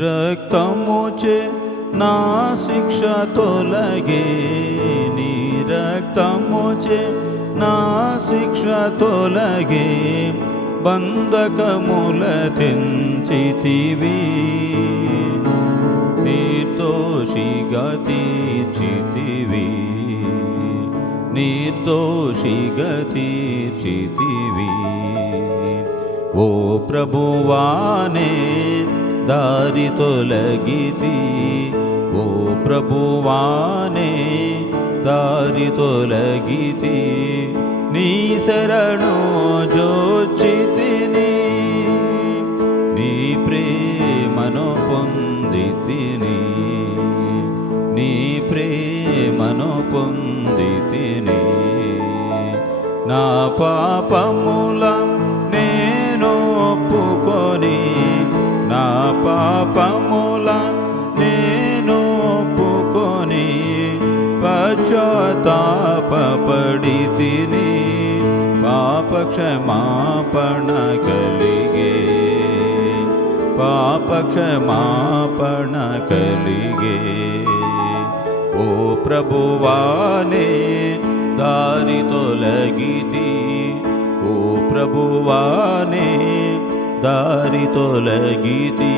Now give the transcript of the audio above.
రక్తముచే నా శిక్ష తొలగే, నీ రక్తముచే నా శిక్ష తొలగే, బంధకముల తెంచితివి, నిర్దోషిగా తీర్చితివి, నిర్దోషిగా తీర్చితివి. ఓ ప్రభువానే దారి తొలగితి, ఓ ప్రభువానే దారి తొలగితి, నీ శరణు జోచితిని, నీ ప్రేమను పొందితిని, నీ ప్రేమను పొందితిని. నా పాపముల నేను ఒప్పుకొని, నా పాపముల నేను ఒప్పుకొని, పశ్చాత్తాపపడితిని, పాప క్షమాపణ కలిగే, పాప క్షమాపణ కలిగే. ఓ ప్రభువానే దారి తొలగితి, ఓ ప్రభువానే దారి తొలగితి.